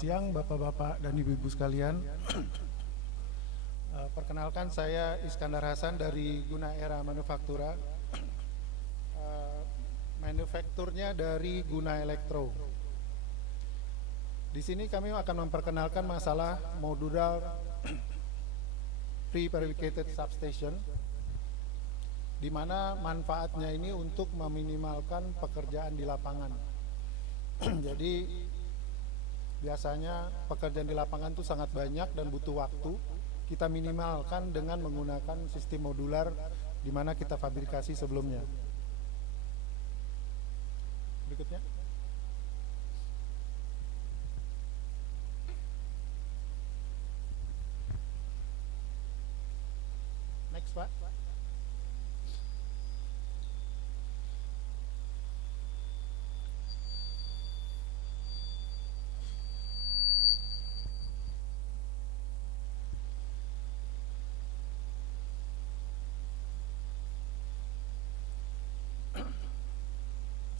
siang Bapak-Bapak dan Ibu-Ibu sekalian. Perkenalkan, saya Iskandar Hasan dari Guna Era Manufaktura. Manufakturnya dari Guna Elektro. Di sini kami akan memperkenalkan masalah modular prefabricated substation, di mana manfaatnya ini untuk meminimalkan pekerjaan di lapangan. Jadi biasanya pekerjaan di lapangan itu sangat banyak dan butuh waktu. Kita minimalkan dengan menggunakan sistem modular di mana kita fabrikasi sebelumnya. Berikutnya. Next, Pak.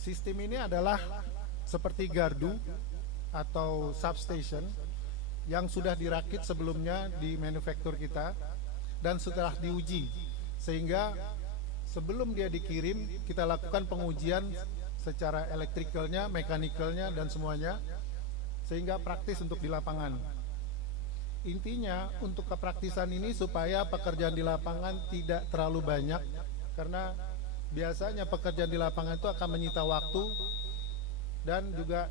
Sistem ini adalah seperti gardu atau substation yang sudah dirakit sebelumnya di manufaktur kita dan setelah diuji, sehingga sebelum dia dikirim kita lakukan pengujian secara elektrikalnya, mekanikalnya dan semuanya, sehingga praktis untuk di lapangan. Intinya untuk kepraktisan ini supaya pekerjaan di lapangan tidak terlalu banyak, karena biasanya pekerjaan di lapangan itu akan menyita waktu dan juga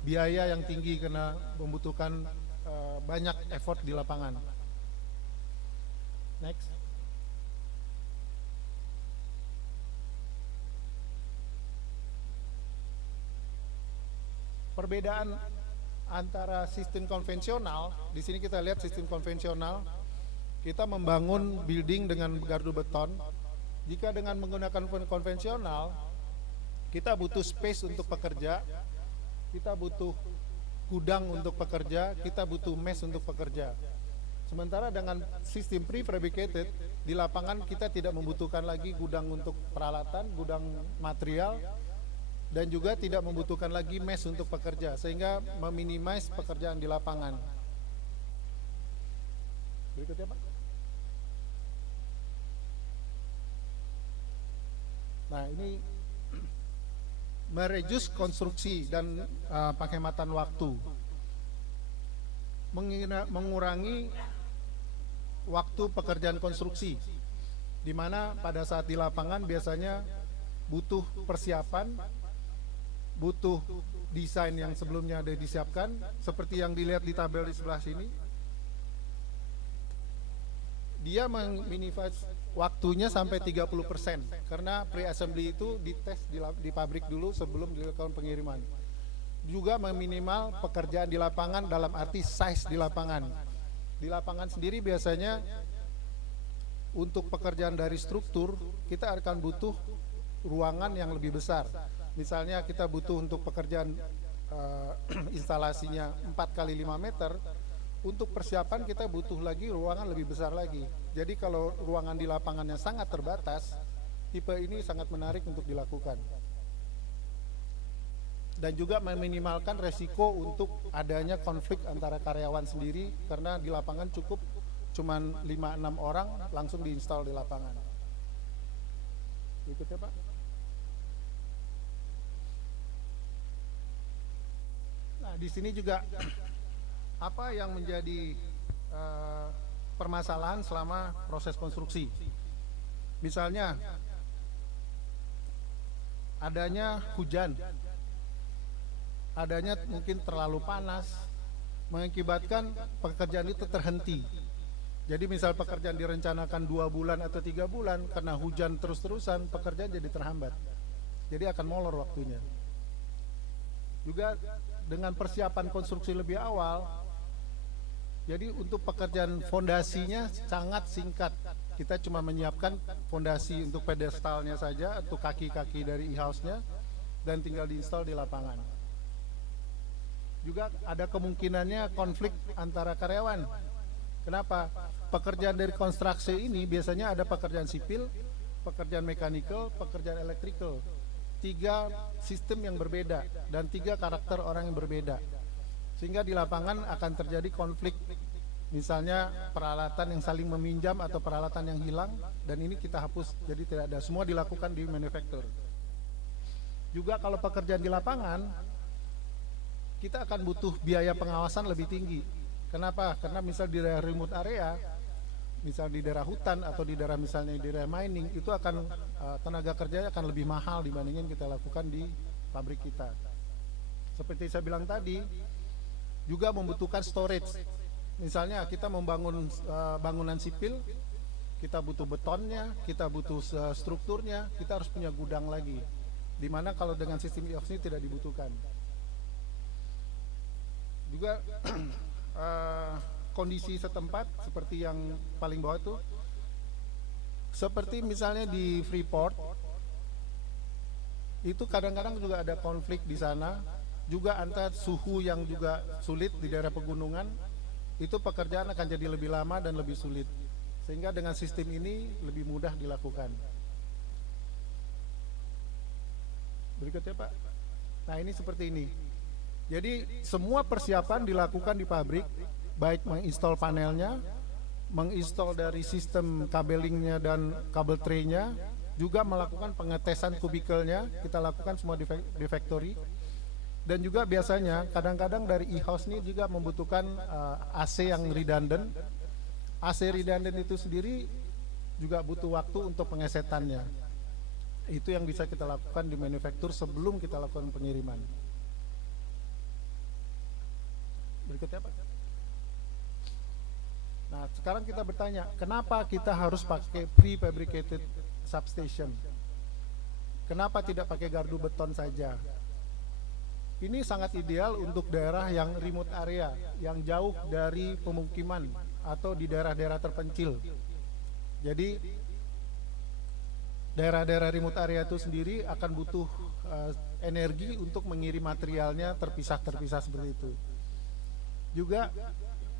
biaya yang tinggi karena membutuhkan banyak effort di lapangan. Next. Perbedaan antara sistem konvensional, di sini kita lihat sistem konvensional, kita membangun building dengan gardu beton. Jika dengan menggunakan konvensional, kita butuh space untuk pekerja, kita butuh gudang untuk pekerja, kita butuh mesh untuk pekerja. Sementara dengan sistem prefabricated, di lapangan kita tidak membutuhkan lagi gudang untuk peralatan, gudang material, dan juga tidak membutuhkan lagi mesh untuk pekerja, sehingga meminimais pekerjaan di lapangan. Berikutnya, Pak. Nah, ini mereduce konstruksi dan penghematan waktu, mengurangi waktu pekerjaan konstruksi, di mana pada saat di lapangan biasanya butuh persiapan, butuh desain yang sebelumnya ada disiapkan, seperti yang dilihat di tabel di sebelah sini. Dia meminimize waktunya sampai 30%, karena pre-assembly itu dites di pabrik dulu sebelum dilakukan pengiriman. Juga meminimal pekerjaan di lapangan dalam arti size di lapangan. Di lapangan sendiri biasanya untuk pekerjaan dari struktur kita akan butuh ruangan yang lebih besar. Misalnya kita butuh untuk pekerjaan instalasinya 4 kali 5 meter, untuk persiapan kita butuh lagi ruangan lebih besar lagi. Jadi kalau ruangan di lapangannya sangat terbatas, tipe ini sangat menarik untuk dilakukan. Dan juga meminimalkan resiko untuk adanya konflik antara karyawan sendiri, karena di lapangan cukup cuman 5-6 orang langsung diinstal di lapangan. Berikutnya, Pak. Nah, di sini juga apa yang menjadi permasalahan selama proses konstruksi. Misalnya adanya hujan, adanya mungkin terlalu panas, mengakibatkan pekerjaan itu terhenti. Jadi misal pekerjaan direncanakan 2 bulan atau 3 bulan, karena hujan terus-terusan pekerjaan jadi terhambat, jadi akan molor waktunya. Juga dengan persiapan konstruksi lebih awal, jadi untuk pekerjaan fondasinya sangat singkat. Kita cuma menyiapkan fondasi untuk pedestalnya saja, untuk kaki-kaki dari e-house-nya, dan tinggal diinstal di lapangan. Juga ada kemungkinannya konflik antara karyawan. Kenapa? Pekerjaan dari konstruksi ini biasanya ada pekerjaan sipil, pekerjaan mekanikal, pekerjaan elektrikal. 3 sistem yang berbeda dan 3 karakter orang yang berbeda. Sehingga di lapangan akan terjadi konflik, misalnya peralatan yang saling meminjam atau peralatan yang hilang, dan ini kita hapus, jadi tidak ada, semua dilakukan di manufaktur. Juga kalau pekerjaan di lapangan, kita akan butuh biaya pengawasan lebih tinggi. Kenapa? Karena misal di daerah remote area, misal di daerah hutan atau di daerah misalnya di daerah mining, itu akan tenaga kerjanya akan lebih mahal dibandingin kita lakukan di pabrik kita. Seperti saya bilang tadi, juga membutuhkan storage. Misalnya kita membangun bangunan sipil, kita butuh betonnya, kita butuh strukturnya, kita harus punya gudang lagi. Dimana kalau dengan sistem IOS ini tidak dibutuhkan. Juga kondisi setempat seperti yang paling bawah itu, seperti misalnya di Freeport, itu kadang-kadang juga ada konflik di sana, juga antara suhu yang juga sulit di daerah pegunungan, itu pekerjaan akan jadi lebih lama dan lebih sulit. Sehingga dengan sistem ini lebih mudah dilakukan. Berikutnya Pak. Nah ini seperti ini. Jadi semua persiapan dilakukan di pabrik, baik menginstal panelnya, menginstal dari sistem kabelingnya dan kabel traynya, juga melakukan pengetesan kubikelnya, kita lakukan semua di factory. Dan juga biasanya kadang-kadang dari e-house ini juga membutuhkan AC yang redundant. AC redundant itu sendiri juga butuh waktu untuk pengesetannya. Itu yang bisa kita lakukan di manufaktur sebelum kita lakukan pengiriman. Berikutnya Pak. Nah sekarang kita bertanya, kenapa kita harus pakai prefabricated substation? Kenapa tidak pakai gardu beton saja? Ini sangat ideal untuk daerah yang remote area, yang jauh dari pemukiman atau di daerah-daerah terpencil. Jadi daerah-daerah remote area itu sendiri akan butuh energi untuk mengirim materialnya terpisah-terpisah seperti itu. Juga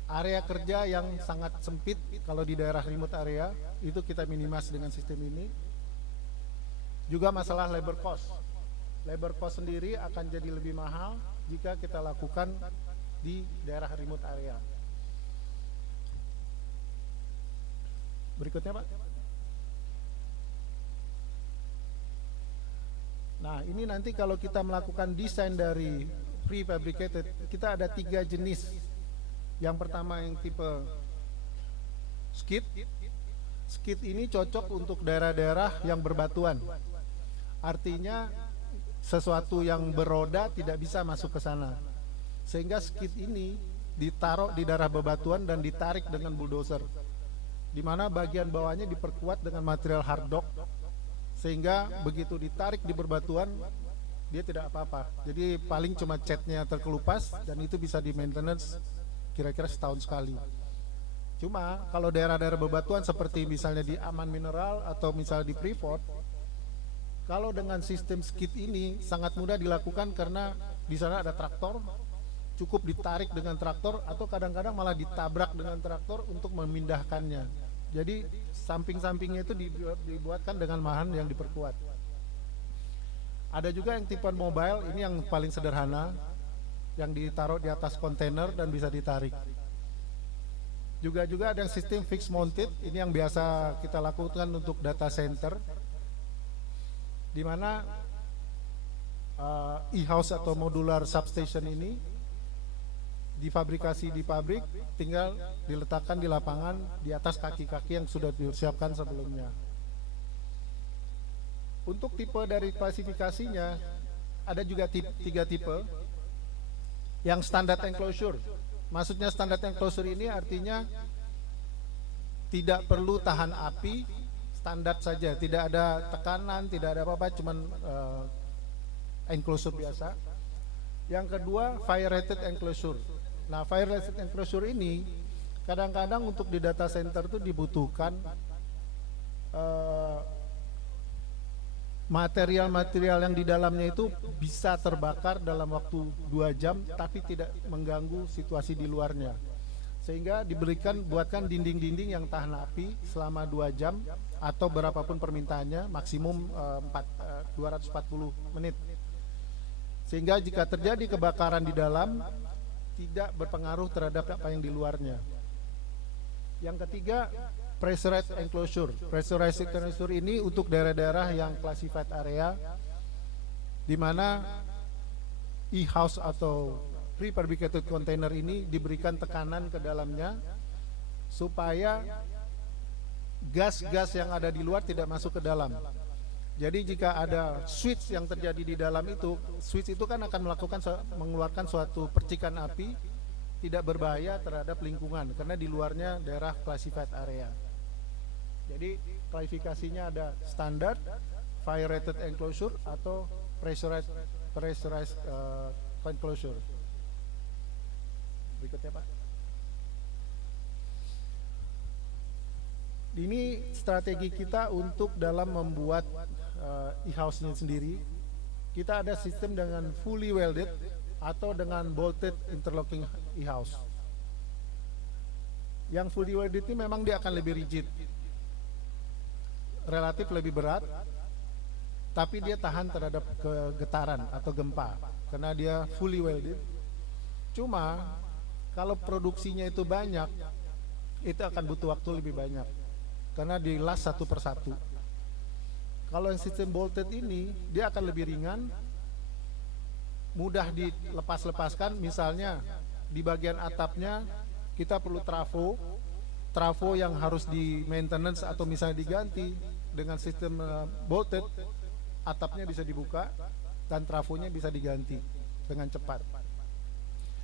area kerja yang sangat sempit kalau di daerah remote area, itu kita minimas dengan sistem ini. Juga masalah labor cost. Labor cost sendiri akan jadi lebih mahal jika kita lakukan di daerah remote area. Berikutnya Pak. Nah ini nanti kalau kita melakukan desain dari prefabricated, kita ada 3 jenis. Yang pertama yang tipe skid. Skid ini cocok untuk daerah-daerah yang berbatuan. Artinya sesuatu yang beroda tidak bisa masuk ke sana, sehingga skid ini ditaruh di daerah bebatuan dan ditarik dengan bulldozer, di mana bagian bawahnya diperkuat dengan material hard dock, sehingga begitu ditarik di berbatuan dia tidak apa-apa. Jadi paling cuma catnya terkelupas dan itu bisa di maintenance kira-kira setahun sekali. Cuma kalau daerah-daerah bebatuan seperti misalnya di Aman Mineral atau misalnya di Freeport, kalau dengan sistem skid ini sangat mudah dilakukan karena di sana ada traktor, cukup ditarik dengan traktor atau kadang-kadang malah ditabrak dengan traktor untuk memindahkannya. Jadi samping-sampingnya itu dibuatkan dengan bahan yang diperkuat. Ada juga yang tipe mobile, ini yang paling sederhana, yang ditaruh di atas kontainer dan bisa ditarik. Juga ada yang sistem fixed mounted, ini yang biasa kita lakukan untuk data center, di mana e-house atau modular substation ini difabrikasi di pabrik, tinggal diletakkan di lapangan di atas kaki-kaki yang sudah disiapkan sebelumnya. Untuk tipe dari klasifikasinya ada juga 3 tipe. Yang standard enclosure, maksudnya standard enclosure ini artinya tidak perlu tahan api, standar saja, tidak ada tekanan, tidak ada apa-apa, cuman enclosure biasa. Yang kedua fire rated enclosure. Nah fire rated enclosure ini kadang-kadang untuk di data center itu dibutuhkan material-material yang di dalamnya itu bisa terbakar dalam waktu 2 jam tapi tidak mengganggu situasi di luarnya, sehingga buatkan dinding-dinding yang tahan api selama 2 jam atau berapapun permintaannya, maksimum 240 menit, sehingga jika terjadi kebakaran di dalam tidak berpengaruh terhadap apa yang di luarnya. Yang ketiga, pressurized enclosure. Pressurized enclosure ini untuk daerah-daerah yang classified area, di mana e-house atau prefabricated container ini diberikan tekanan ke dalamnya supaya gas-gas yang ada di luar tidak masuk ke dalam. Jadi jika ada switch yang terjadi di dalam itu, switch itu kan akan mengeluarkan suatu percikan api tidak berbahaya terhadap lingkungan karena di luarnya daerah classified area. Jadi klasifikasinya ada standar, fire rated enclosure atau pressurized enclosure. Berikutnya Pak. Ini strategi kita untuk dalam membuat e-house-nya sendiri. Kita ada sistem dengan fully welded atau dengan bolted interlocking e-house. Yang fully welded ini memang dia akan lebih rigid, relatif lebih berat, tapi dia tahan terhadap kegetaran atau gempa karena dia fully welded. Cuma kalau produksinya itu banyak, itu akan butuh waktu lebih banyak karena dilas satu persatu. Kalau yang sistem bolted ini dia akan lebih ringan, mudah dilepas-lepaskan. Misalnya di bagian atapnya kita perlu trafo yang harus di maintenance atau misalnya diganti. Dengan sistem bolted, atapnya bisa dibuka dan trafonya bisa diganti dengan cepat.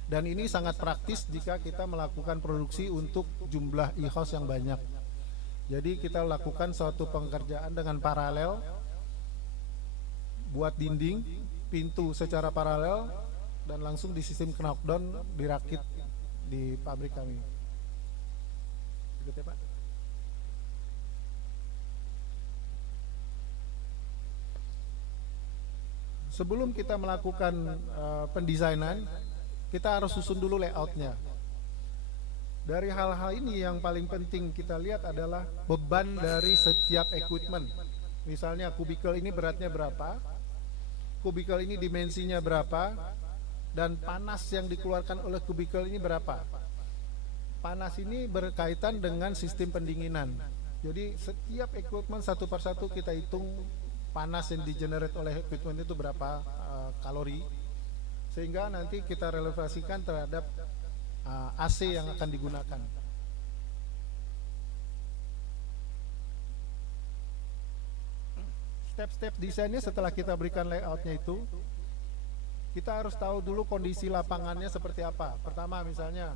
Dan ini sangat praktis jika kita melakukan produksi untuk jumlah e-house yang banyak. Jadi kita lakukan suatu pengerjaan dengan paralel, buat dinding, pintu secara paralel, dan langsung di sistem knockdown dirakit di pabrik kami. Berikutnya Pak. Sebelum kita melakukan pendesainan, kita harus susun dulu layoutnya. Dari hal-hal ini yang paling penting kita lihat adalah beban dari setiap equipment. Misalnya kubikel ini beratnya berapa, kubikel ini dimensinya berapa, dan panas yang dikeluarkan oleh kubikel ini berapa. Panas ini berkaitan dengan sistem pendinginan. Jadi setiap equipment satu persatu kita hitung panas yang digenerate oleh equipment itu berapa kalori, sehingga nanti kita relevasikan terhadap AC yang akan digunakan. Step-step desainnya setelah kita berikan layoutnya itu, kita harus tahu dulu kondisi lapangannya seperti apa. Pertama misalnya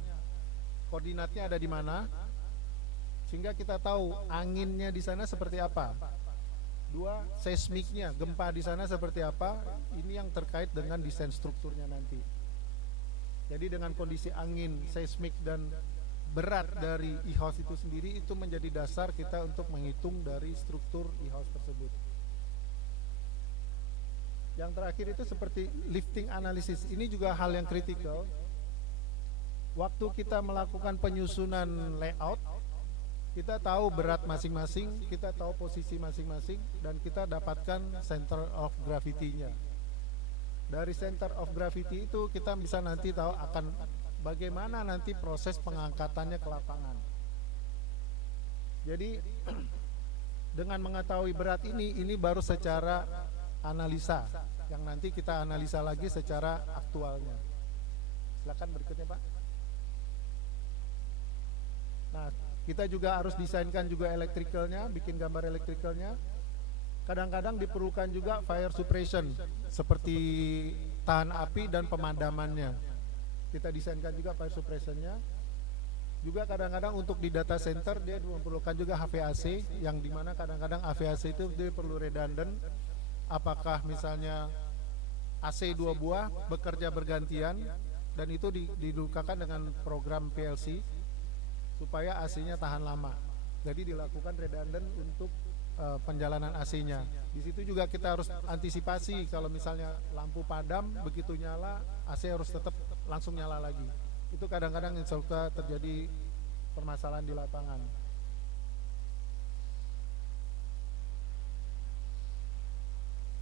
koordinatnya ada di mana, sehingga kita tahu anginnya di sana seperti apa. Dua, seismiknya, gempa di sana seperti apa. Ini yang terkait dengan desain strukturnya nanti. Jadi dengan kondisi angin, seismik, dan berat dari e-house itu sendiri, itu menjadi dasar kita untuk menghitung dari struktur e-house tersebut. Yang terakhir itu seperti lifting analysis. Ini juga hal yang kritikal. Waktu kita melakukan penyusunan layout, kita tahu berat masing-masing, kita tahu posisi masing-masing, dan kita dapatkan center of gravity-nya. Dari center of gravity itu kita bisa nanti tahu akan bagaimana nanti proses pengangkatannya ke lapangan. Jadi dengan mengetahui berat ini baru secara analisa, yang nanti kita analisa lagi secara aktualnya. Silakan berikutnya Pak. Nah, kita juga harus desainkan juga elektrikalnya, bikin gambar elektrikalnya. Kadang-kadang diperlukan juga fire suppression, seperti tahan api dan pemadamannya. Kita desainkan juga fire suppressionnya. Juga kadang-kadang untuk di data center dia memerlukan juga HVAC, yang dimana kadang-kadang HVAC itu dia perlu redundant. Apakah misalnya AC 2 buah bekerja bergantian, dan itu didukakan dengan program PLC supaya AC-nya tahan lama. Jadi dilakukan redundant untuk penjalanan AC-nya. Di situ juga kita harus antisipasi kalau misalnya lampu padam, begitu nyala AC harus tetap langsung nyala lagi. Itu kadang-kadang yang suka terjadi permasalahan di lapangan.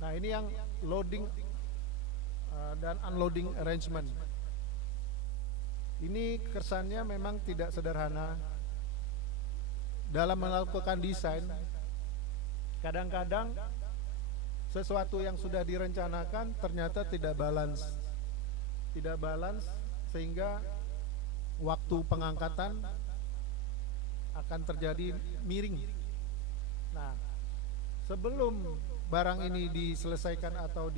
Nah, ini yang loading dan unloading arrangement. Ini kesannya memang tidak sederhana. Dalam melakukan desain, kadang-kadang sesuatu yang sudah direncanakan ternyata tidak balance. Tidak balance sehingga waktu pengangkatan akan terjadi miring. Nah, sebelum barang ini diselesaikan atau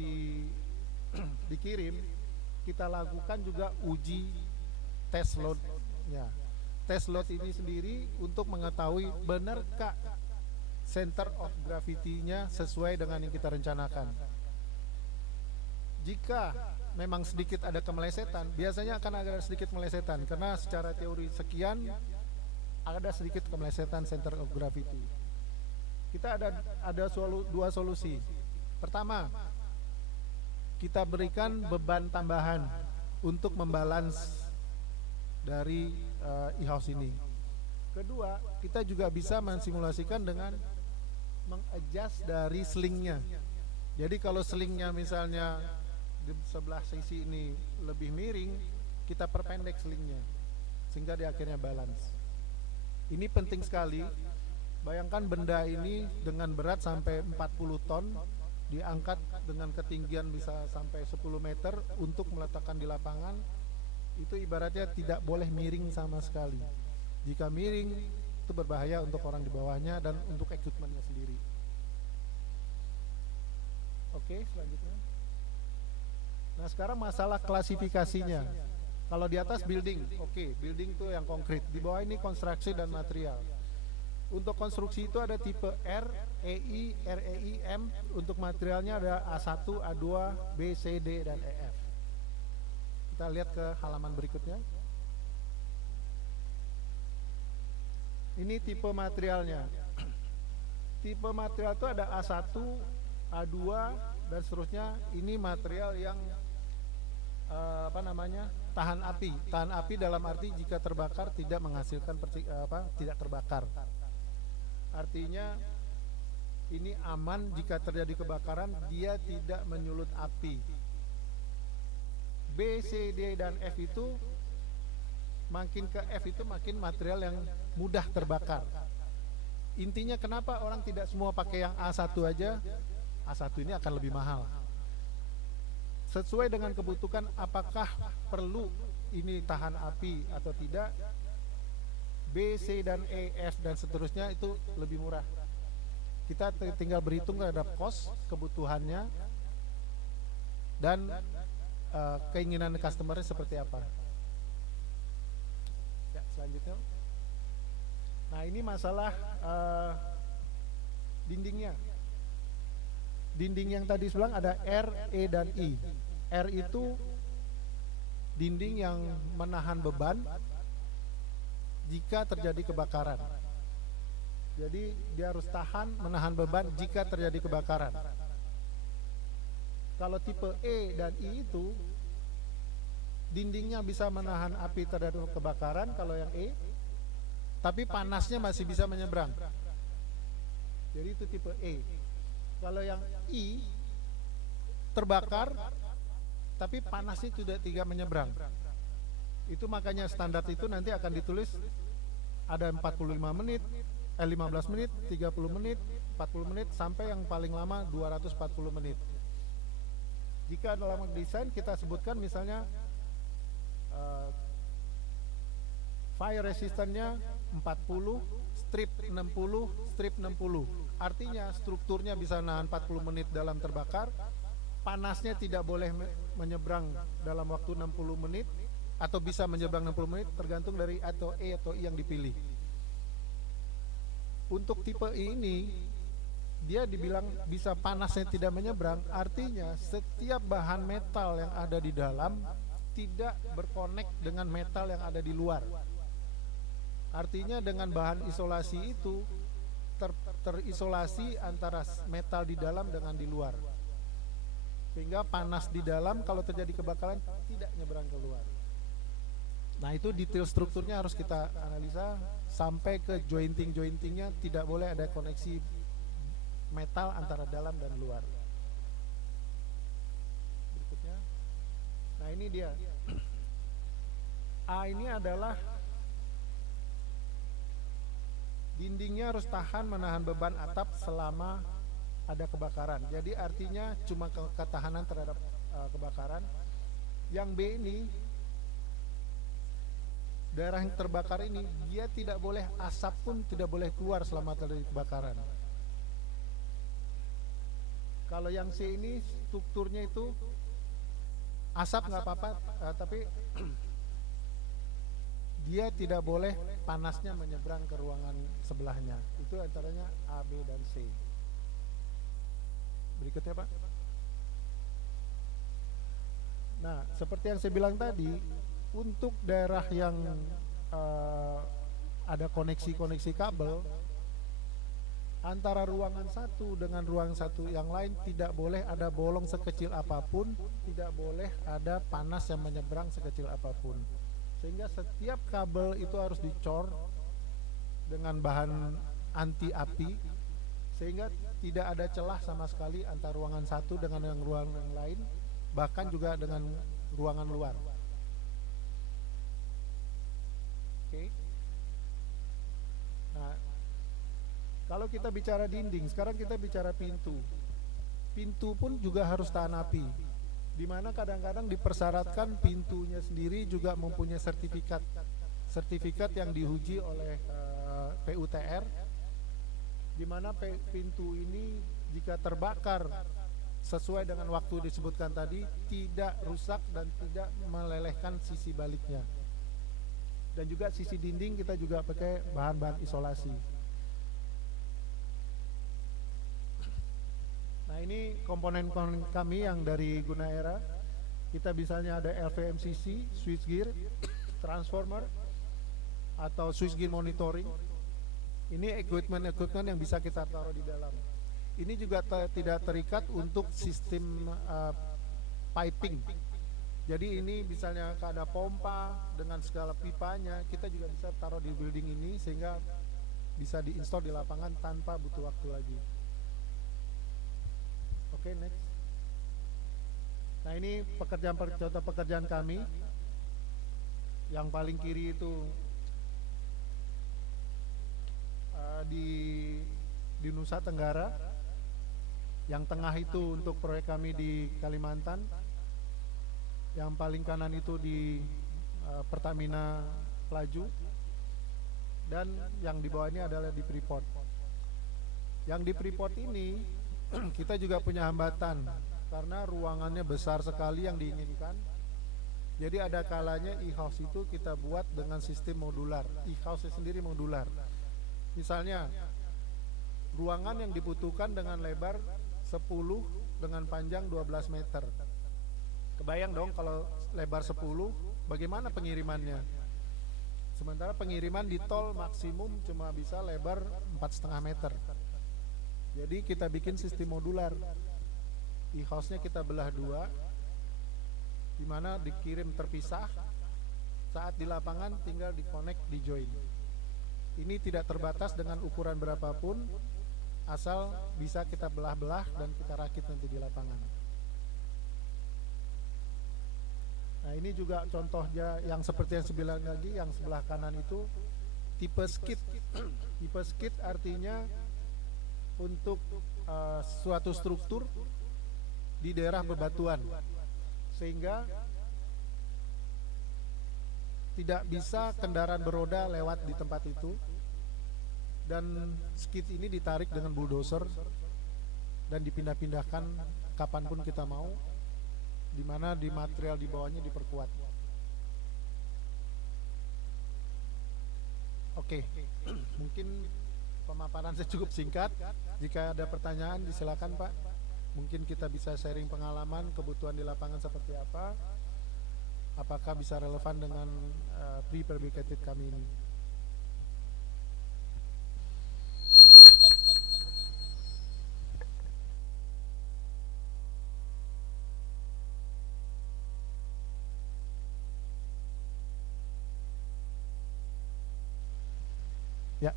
dikirim, kita lakukan juga uji test load-nya. Test load ini sendiri untuk mengetahui benarkah center of gravity-nya sesuai dengan yang kita rencanakan. Jika memang sedikit ada kemelesetan, biasanya akan ada sedikit melesetan karena secara teori sekian ada sedikit kemelesetan center of gravity. Kita ada dua solusi. Pertama, kita berikan beban tambahan untuk membalance dari e-house ini. Kedua, kita juga bisa mensimulasikan dengan mengadjust dari slingnya. Jadi kalau slingnya misalnya di sebelah sisi ini lebih miring, kita perpendek slingnya sehingga di akhirnya balance. Ini penting sekali. Bayangkan benda ini dengan berat sampai 40 ton diangkat dengan ketinggian bisa sampai 10 meter untuk meletakkan di lapangan. Itu ibaratnya tidak boleh miring sama sekali. Jika miring itu berbahaya untuk orang di bawahnya dan untuk equipmentnya sendiri. Oke, selanjutnya. Nah, sekarang masalah klasifikasinya. Kalau di atas building, oke, building itu yang konkret. Di bawah ini konstruksi dan material. Untuk konstruksi itu ada tipe R, EI, REI, M. Untuk materialnya ada A1, A2, B, C, D, dan EF. Kita lihat ke halaman berikutnya. Ini tipe materialnya. Tipe material itu ada A1, A2, dan seterusnya. Ini material yang tahan api. Tahan api dalam arti jika terbakar tidak menghasilkan tidak terbakar. Artinya ini aman jika terjadi kebakaran, dia tidak menyulut api. B, C, D, dan F itu makin ke F itu makin material yang mudah terbakar. Intinya kenapa orang tidak semua pakai yang A1 aja? A1 ini akan lebih mahal. Sesuai dengan kebutuhan, apakah perlu ini tahan api atau tidak? B, C, dan E, F, dan seterusnya itu lebih murah. Kita tinggal berhitung terhadap cost, kebutuhannya, dan keinginan customer seperti apa. Ya, selanjutnya. Nah, ini masalah dindingnya. Dinding yang tadi sebelah ada R, E, dan I. R itu dinding yang menahan beban jika terjadi kebakaran. Jadi dia harus tahan menahan beban jika terjadi kebakaran. Kalau tipe E dan I itu dindingnya bisa menahan api terhadap kebakaran kalau yang E, tapi panasnya masih bisa menyeberang. Jadi itu tipe E. Kalau yang I terbakar tapi panasnya sudah tidak menyeberang. Itu makanya standar itu nanti akan ditulis ada 45 menit, 15 menit, 30 menit, 40 menit, sampai yang paling lama 240 menit. Jika dalam desain kita sebutkan misalnya fire resistance-nya 40, strip 60, strip 60. Artinya strukturnya bisa nahan 40 menit dalam terbakar, panasnya tidak boleh menyeberang dalam waktu 60 menit, atau bisa menyeberang 60 menit tergantung dari atau E atau I yang dipilih. Untuk tipe I ini dia dibilang bisa panasnya tidak menyeberang, artinya setiap bahan metal yang ada di dalam tidak berkonek dengan metal yang ada di luar. Artinya dengan bahan isolasi itu terisolasi antara metal di dalam dengan di luar, sehingga panas di dalam kalau terjadi kebakaran tidak nyeberang keluar. Nah, itu detail strukturnya harus kita analisa sampai ke jointingnya, tidak boleh ada koneksi metal antara dalam dan luar. Berikutnya. Nah, ini dia. A ini adalah dindingnya harus tahan menahan beban atap selama ada kebakaran. Jadi artinya cuma ketahanan terhadap kebakaran. Yang B ini, daerah yang terbakar ini, dia tidak boleh, asap pun tidak boleh keluar selama terjadi kebakaran. Kalau yang C ini strukturnya itu asap nggak apa-apa, tapi dia tidak boleh panasnya menyeberang ke ruangan sebelahnya. Itu antaranya A, B, dan C. Berikutnya Pak. Nah, seperti yang saya bilang tadi, untuk daerah yang ada koneksi-koneksi kabel antara ruangan satu dengan ruangan satu yang lain, tidak boleh ada bolong sekecil apapun, tidak boleh ada panas yang menyeberang sekecil apapun. Sehingga setiap kabel itu harus dicor dengan bahan anti api, sehingga tidak ada celah sama sekali antara ruangan satu dengan yang ruangan yang lain, bahkan juga dengan ruangan luar. Oke. Nah, kalau kita bicara dinding, sekarang kita bicara pintu. Pintu pun juga harus tahan api, di mana kadang-kadang dipersyaratkan pintunya sendiri juga mempunyai sertifikat yang diuji oleh PUTR, di mana pintu ini jika terbakar sesuai dengan waktu disebutkan tadi, tidak rusak dan tidak melelehkan sisi baliknya. Dan juga sisi dinding kita juga pakai bahan-bahan isolasi. Nah, ini komponen kami yang dari Gunaera. Kita misalnya ada LVMCC, switchgear, transformer, atau switchgear monitoring. Ini equipment yang bisa kita taruh di dalam. Ini juga tidak terikat untuk sistem piping. Jadi ini misalnya ada pompa dengan segala pipanya, kita juga bisa taruh di building ini sehingga bisa diinstal di lapangan tanpa butuh waktu lagi. Oke, next. Nah, ini contoh pekerjaan kami. Yang paling kiri itu di Nusa Tenggara. Yang tengah itu untuk proyek kami di Kalimantan. Yang paling kanan itu di Pertamina Pelaju. Dan yang di bawah ini adalah di Freeport. Yang di Freeport ini kita juga punya hambatan karena ruangannya besar sekali yang diinginkan. Jadi ada kalanya e-house itu kita buat dengan sistem modular. E-house sendiri modular. Misalnya ruangan yang dibutuhkan dengan lebar 10 dengan panjang 12 meter. Kebayang dong kalau lebar 10, bagaimana pengirimannya? Sementara pengiriman di tol maksimum cuma bisa lebar 4,5 meter. Jadi kita bikin sistem modular. E-house-nya kita belah dua, di mana dikirim terpisah. Saat di lapangan tinggal di-connect, di-join. Ini tidak terbatas dengan ukuran berapapun, asal bisa kita belah-belah dan kita rakit nanti di lapangan. Nah, ini juga contohnya yang seperti yang saya bilang lagi, yang sebelah kanan itu tipe skid. Tipe skid artinya untuk suatu struktur di daerah bebatuan, sehingga tidak bisa kendaraan beroda lewat di tempat itu, dan skid ini ditarik dengan bulldozer dan dipindah-pindahkan kapanpun kita mau, di mana di material di bawahnya diperkuat. Oke, mungkin pemaparan saya cukup singkat. Jika ada pertanyaan disilakan Pak. Mungkin kita bisa sharing pengalaman, kebutuhan di lapangan seperti apa. Apakah bisa relevan dengan prefabricated kami ini. Ya.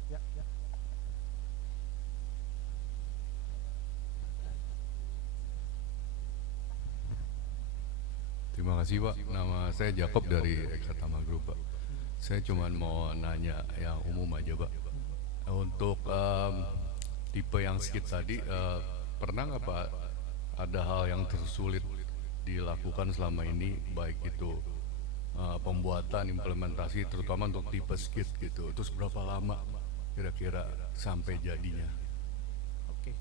Terima kasih Pak. Nama saya Jacob dari Ekatama Group Pak. Saya cuma mau nanya yang umum aja Pak. Untuk tipe yang skit tadi, pernah nggak Pak ada hal yang tersulit dilakukan selama ini, baik itu pembuatan, implementasi, terutama untuk tipe skit gitu. Terus berapa lama kira-kira sampai jadinya? Oke.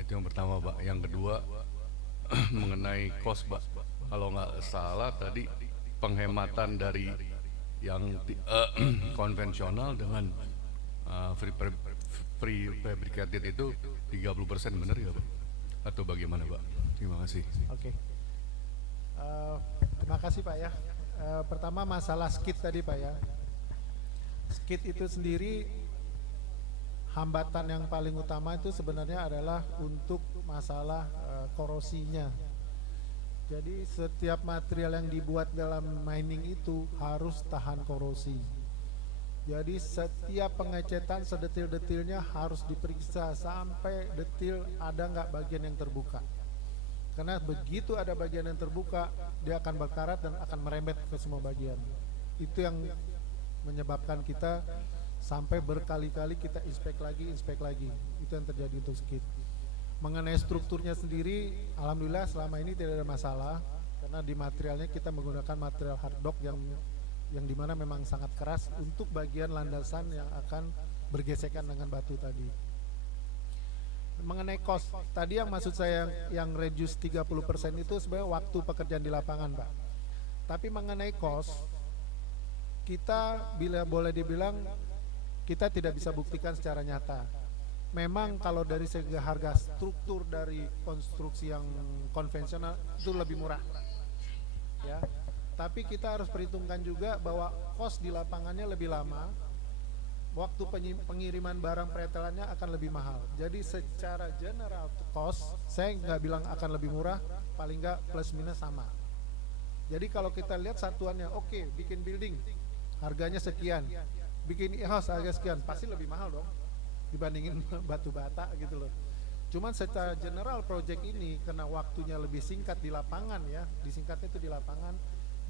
Itu yang pertama Pak. Yang kedua mengenai cost Pak. Kalau nggak salah tadi penghematan dari yang konvensional dengan prefabricated itu 30%, benar ya Pak? Atau bagaimana Pak? Terima kasih. Oke. Terima kasih Pak ya. Pertama masalah skid tadi Pak ya. Skid itu sendiri hambatan yang paling utama itu sebenarnya adalah untuk masalah korosinya. Jadi setiap material yang dibuat dalam mining itu harus tahan korosi. Jadi setiap pengecetan sedetil-detilnya harus diperiksa sampai detil ada nggak bagian yang terbuka. Karena begitu ada bagian yang terbuka, dia akan berkarat dan akan merembet ke semua bagian. Itu yang menyebabkan kita sampai berkali-kali kita inspek lagi. Itu yang terjadi untuk skid. Mengenai strukturnya sendiri, alhamdulillah selama ini tidak ada masalah, karena di materialnya kita menggunakan material harddock yang dimana memang sangat keras untuk bagian landasan yang akan bergesekan dengan batu tadi. Mengenai cost, tadi yang maksud saya yang reduce 30% itu sebenarnya waktu pekerjaan di lapangan Pak. Tapi mengenai cost, kita bila boleh dibilang kita tidak bisa buktikan secara nyata. Memang kalau dari segi harga struktur dari konstruksi yang konvensional itu lebih murah, ya. Tapi kita harus perhitungkan juga bahwa cost di lapangannya lebih lama, waktu pengiriman barang pretelannya akan lebih mahal. Jadi secara general cost, saya nggak bilang akan lebih murah, paling nggak plus minus sama. Jadi kalau kita lihat satuannya, oke, bikin building harganya sekian, bikin house harga sekian, pasti lebih mahal dong dibandingin batu bata gitu loh. Cuman secara general project ini karena waktunya lebih singkat di lapangan ya, disingkatnya itu di lapangan,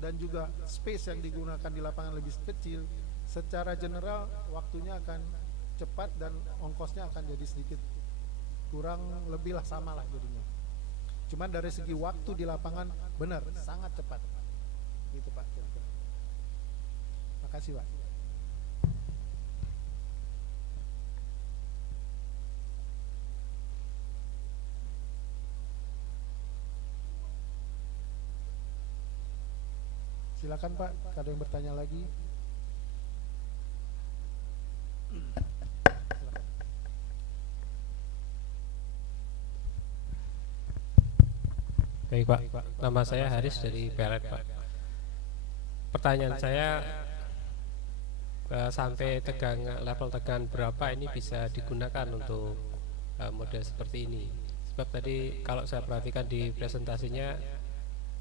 dan juga space yang digunakan di lapangan lebih kecil, secara general waktunya akan cepat dan ongkosnya akan jadi sedikit kurang lebih lah sama lah jadinya. Cuman dari segi waktu di lapangan benar sangat cepat gitu Pak. Makasih Pak. Silakan Pak, ada yang bertanya lagi? Baik Pak, nama saya Haris dari Pelet Pak. Pertanyaan saya, sampai level tegangan berapa ini bisa digunakan untuk model seperti ini? Sebab tadi kalau saya perhatikan di presentasinya,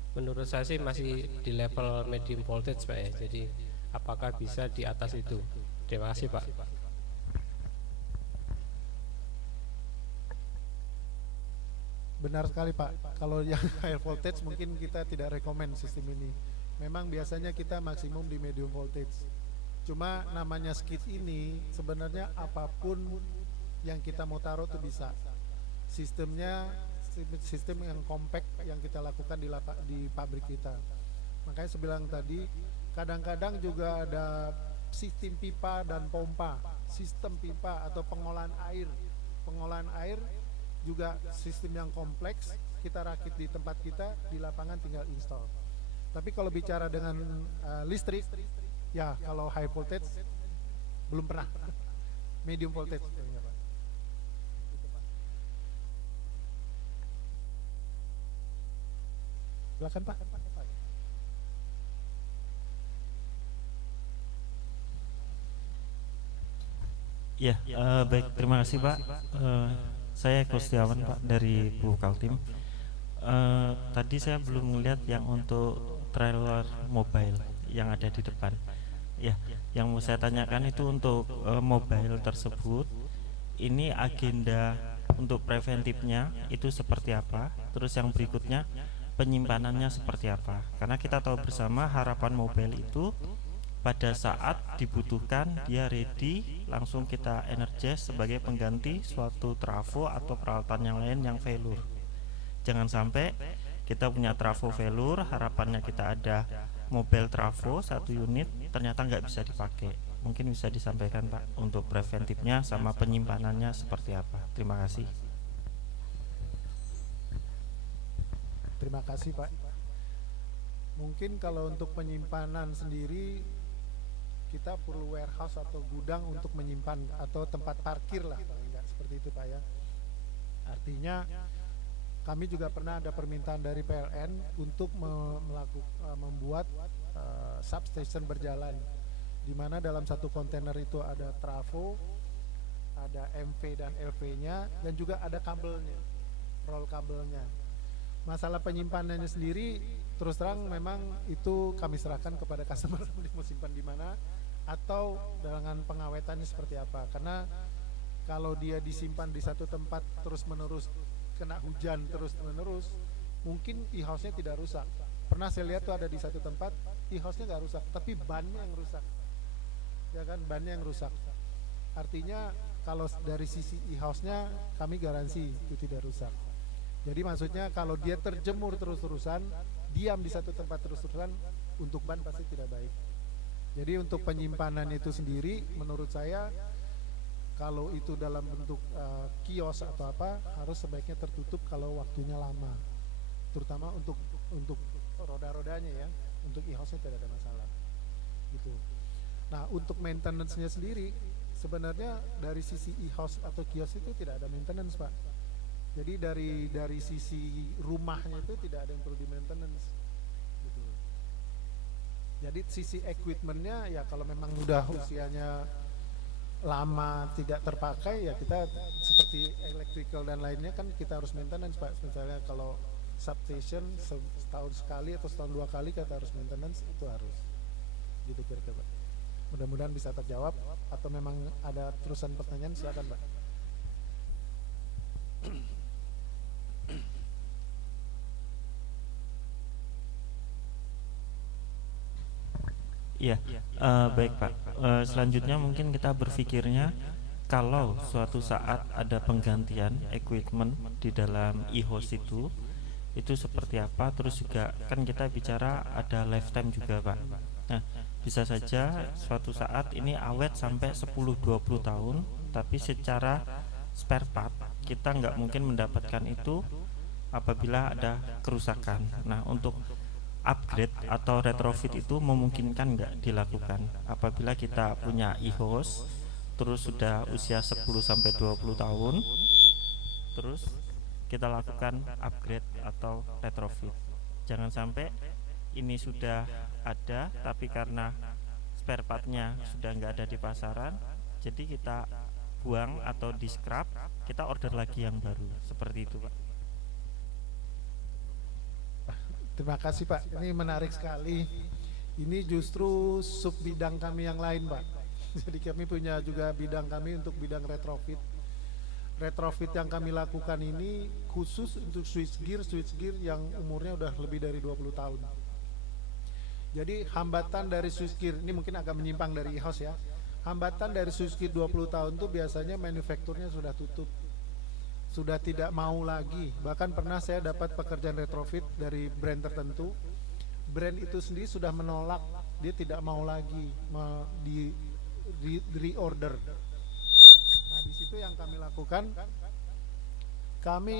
menurut saya sih masih di level medium voltage Pak ya. Jadi apakah bisa di atas itu? Terima kasih Pak. Benar sekali Pak. Kalau yang high voltage mungkin kita tidak rekomend sistem ini. Memang biasanya kita maksimum di medium voltage. Cuma namanya skid ini sebenarnya apapun yang kita mau taruh tuh bisa. Sistemnya sistem yang compact yang kita lakukan di pabrik kita. Makanya saya bilang tadi, kadang-kadang juga ada sistem pipa dan pompa, sistem pipa atau pengolahan air juga sistem yang kompleks, kita rakit di tempat kita, di lapangan tinggal install. Tapi kalau bicara dengan listrik, ya kalau high voltage belum pernah, medium voltage. Silakan Pak. Ya, baik, terima kasih Pak. Saya Eko Setiawan Pak dari Pupuk Kaltim. Tadi saya belum melihat yang untuk trailer mobile yang ada di depan. Ya, yang mau saya tanyakan itu untuk mobile tersebut, ini agenda untuk preventifnya itu seperti apa? Terus yang berikutnya, penyimpanannya seperti apa. Karena kita tahu bersama harapan mobile itu pada saat dibutuhkan dia ready, langsung kita energize sebagai pengganti suatu trafo atau peralatan yang lain yang failure. Jangan sampai kita punya trafo failure, harapannya kita ada mobile trafo 1 unit, ternyata nggak bisa dipakai. Mungkin bisa disampaikan Pak untuk preventifnya sama penyimpanannya seperti apa. Terima kasih. Terima kasih Pak. Mungkin kalau untuk penyimpanan sendiri kita perlu warehouse atau gudang untuk menyimpan atau tempat parkir lah, paling nggak seperti itu Pak ya. Artinya kami juga pernah ada permintaan dari PLN untuk membuat substation berjalan, di mana dalam satu kontainer itu ada trafo, ada MV dan LV-nya, dan juga ada kabelnya, roll kabelnya. Masalah penyimpanannya sendiri terus terang memang itu kami serahkan kepada customer mau simpan di mana atau dengan pengawetannya seperti apa. Karena kalau dia disimpan di satu tempat terus menerus kena hujan terus menerus, mungkin e-house-nya tidak rusak. Pernah saya lihat tuh ada di satu tempat e-house-nya nggak rusak, tapi bannya yang rusak, ya kan, bannya yang rusak. Artinya kalau dari sisi e-house-nya kami garansi itu tidak rusak. Jadi maksudnya kalau dia terjemur terus-terusan, diam di satu tempat terus-terusan, untuk ban pasti tidak baik. Jadi untuk penyimpanan itu sendiri menurut saya kalau itu dalam bentuk kios atau apa harus sebaiknya tertutup kalau waktunya lama. Terutama untuk roda-rodanya ya, untuk e-house-nya tidak ada masalah. Gitu. Nah, untuk maintenance-nya sendiri sebenarnya dari sisi e-house atau kios itu tidak ada maintenance, Pak. Jadi dari sisi rumahnya itu tidak ada yang perlu di maintenance. Gitu. Jadi sisi equipmentnya ya kalau memang udah usianya lama tidak terpakai ya kita seperti electrical dan lainnya kan kita harus maintenance Pak. Misalnya kalau substation setahun sekali atau setahun 2 kali kita harus maintenance, itu harus. Gitu kira-kira Pak. Mudah-mudahan bisa terjawab, atau memang ada terusan pertanyaan silakan Pak. Iya, baik Pak. Selanjutnya mungkin kita berpikirnya kalau suatu saat ada penggantian equipment di dalam e-house itu seperti apa. Terus juga kan kita bicara ada lifetime juga Pak. Nah, bisa saja suatu saat ini awet sampai 10-20 tahun, tapi secara spare part kita nggak mungkin mendapatkan itu apabila ada kerusakan. Nah, untuk upgrade atau retrofit itu memungkinkan nggak dilakukan apabila kita punya e-house terus sudah usia 10-20 tahun, terus kita lakukan upgrade atau retrofit. Jangan sampai ini sudah ada tapi karena spare partnya sudah nggak ada di pasaran, jadi kita buang atau di scrap, kita order lagi yang baru. Seperti itu Pak. Terima kasih Pak, ini menarik sekali. Ini justru sub bidang kami yang lain Pak. Jadi kami punya juga bidang kami untuk bidang retrofit. Retrofit yang kami lakukan ini khusus untuk switchgear yang umurnya udah lebih dari 20 tahun. Jadi hambatan dari switchgear, ini mungkin agak menyimpang dari e-house ya. Hambatan dari switchgear 20 tahun itu biasanya manufakturnya sudah tutup, sudah tidak mau lagi. Bahkan pernah saya dapat pekerjaan retrofit dari brand tertentu, brand itu sendiri sudah menolak, dia tidak mau lagi di reorder. Nah di situ yang kami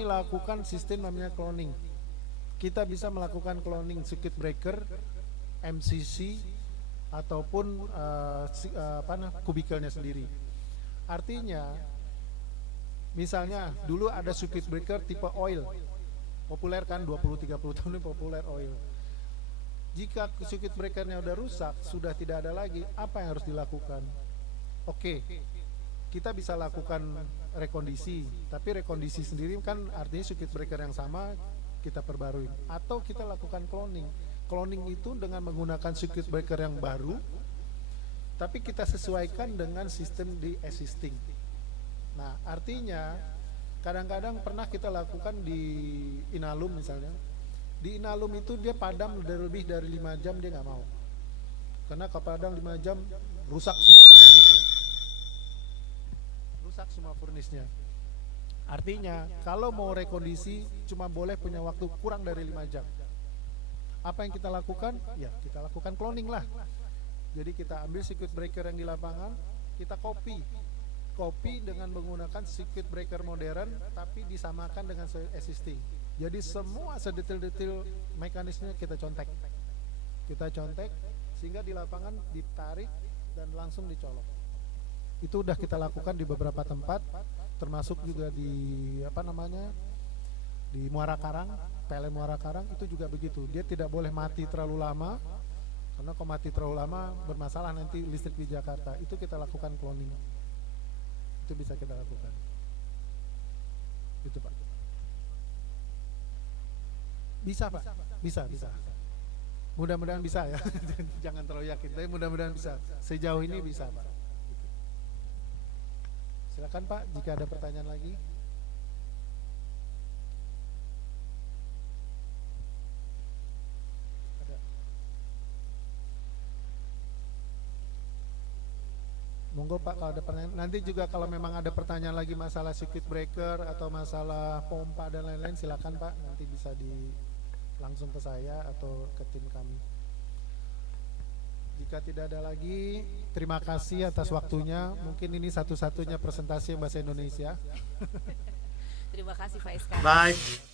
lakukan sistem namanya cloning. Kita bisa melakukan cloning circuit breaker, MCC ataupun kubikelnya sendiri. Artinya misalnya dulu ada circuit breaker tipe oil, populer kan 20-30 tahun ini populer oil. Jika circuit breakernya udah rusak, sudah tidak ada lagi, apa yang harus dilakukan? Oke, kita bisa lakukan rekondisi, tapi rekondisi sendiri kan artinya circuit breaker yang sama kita perbarui. Atau kita lakukan cloning. Cloning itu dengan menggunakan circuit breaker yang baru, tapi kita sesuaikan dengan sistem di existing. Nah, artinya kadang-kadang pernah kita lakukan di Inalum misalnya, Di Inalum itu dia padam lebih dari 5 jam dia nggak mau. Karena kalau padam 5 jam rusak semua furnisnya. Rusak semua furnisnya. Artinya kalau mau rekondisi cuma boleh punya waktu kurang dari 5 jam. Apa yang kita lakukan? Ya kita lakukan cloning lah. Jadi kita ambil circuit breaker yang di lapangan, kita copy dengan menggunakan circuit breaker modern tapi disamakan dengan existing. Jadi semua sedetail-detail mekanisme kita contek sehingga di lapangan ditarik dan langsung dicolok. Itu udah kita lakukan di beberapa tempat, termasuk juga di di Muara Karang, PLN Muara Karang itu juga begitu. Dia tidak boleh mati terlalu lama, karena kalau mati terlalu lama bermasalah nanti listrik di Jakarta. Itu kita lakukan cloning. Itu bisa kita lakukan. Itu Pak. Bisa Pak, bisa. Mudah-mudahan bisa ya. Jangan terlalu yakin, tapi mudah-mudahan bisa. Sejauh ini bisa Pak. Silakan Pak, jika ada pertanyaan lagi. Monggo Pak kalau ada pertanyaan. Nanti juga kalau memang ada pertanyaan lagi masalah circuit breaker atau masalah pompa dan lain-lain silakan Pak, nanti bisa langsung ke saya atau ke tim kami. Jika tidak ada lagi, terima kasih atas waktunya. Mungkin ini satu-satunya presentasi bahasa Indonesia. Terima kasih Pak Iskandar. Bye.